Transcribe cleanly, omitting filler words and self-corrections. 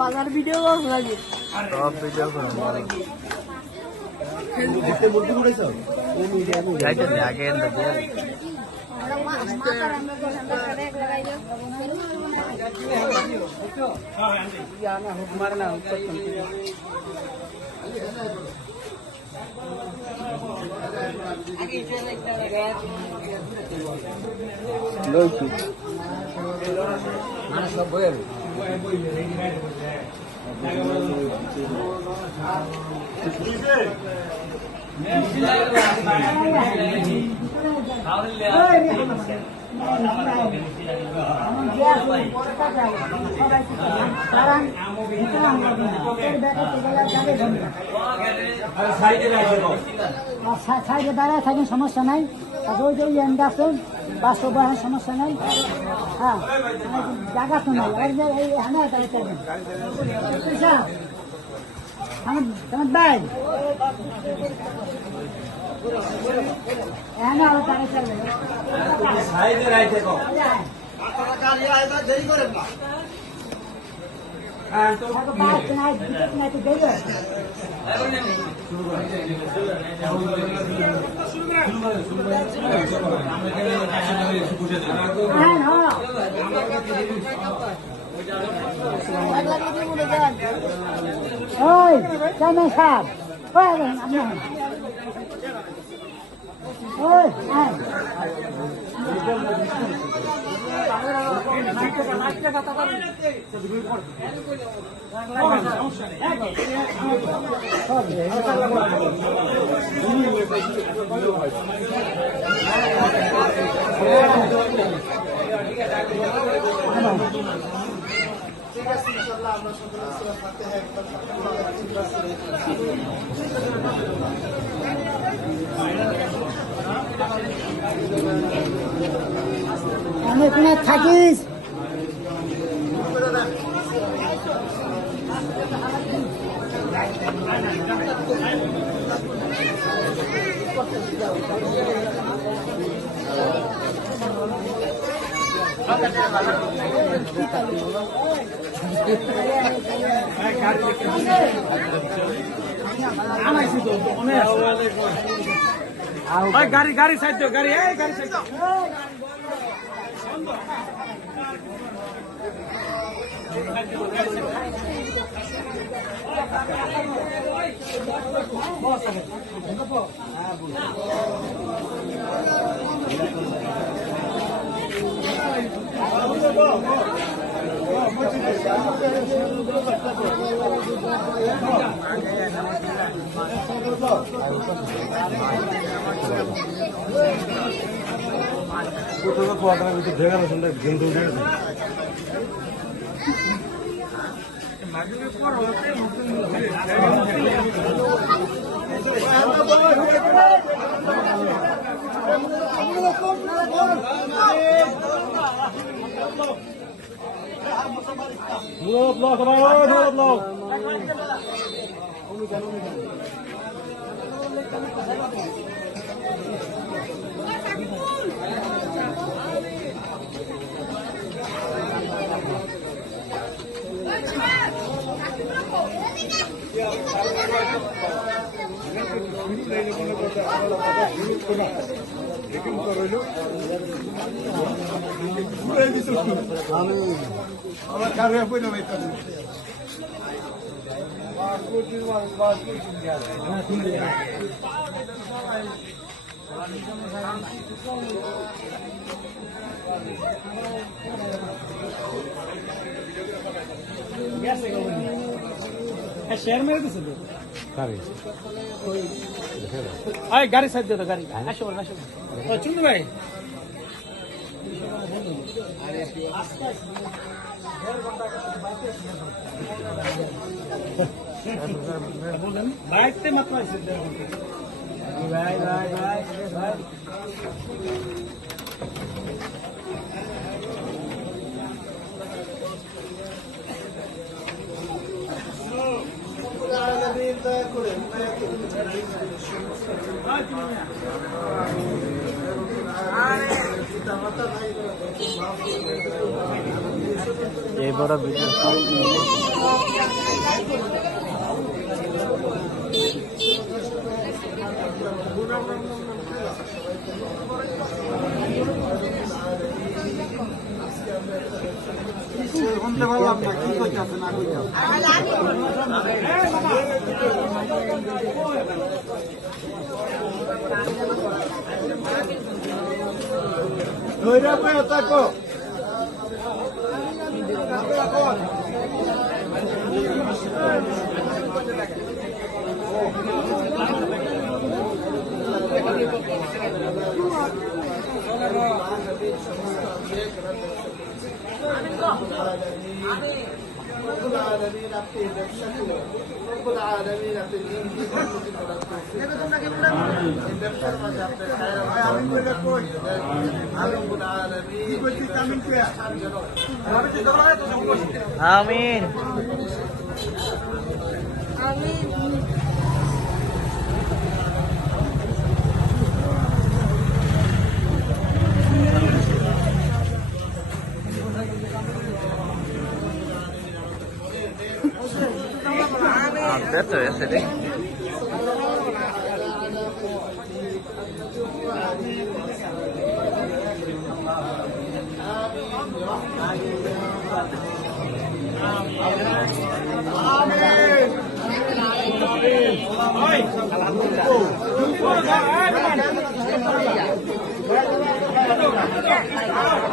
বাজার ভিডিও লাগে সব ভিডিও করো দেখতে মুরগি উড়াইছো ও মিডিয়া আগে এন্ড দিয়ে সাইডে দাঁড়ায় থাকেন, সমস্যা নাই। ওই যে এন্ড আছে বাস্তবায়ন, সমস্যা নাই। হ্যাঁ, জায়গা তো নাই। আর এই হ্যাঁ থাকবেন ভাই ওই কেমন সাপ ওই ঠিক আছে, ইনশাআল্লাহ আমরা সকলে সূরা ফাতিহা একবার অনেক থাকিস। গাড়ি গাড়ি সাইড দাও, গাড়ি গাড়ি সাইড দাও। কোথাও কোয়ার্টারের ভিতরে ঢেকে না, শুনলে গেন্দে উঠে গেছে। আমার কারে বই না ভাইতা শেয়ার মেরে দিছে তো গাড়ি গাড়ি সাইড দে তো, গাড়ি আসো আসো। চুন্দু ভাই বাইকতে মাত্র আছে ভাই ভাই ভাই ভাই আমিন দয়া করে পিতামাতা ভাই এই বড় ভিডিও শুনতে পারলাম না কি কইতাছে না কইতাছে ধৈর্য বয়ে থাকো رب العالمين আপনি ব্যবসা করুন رب العالمين আপনি দিন দিন এই ব্যবসার মাঝে আপনি আমিন বলে কই رب العالمين কি বলছি আমিন কই আমিন Beto, ese de. Amin.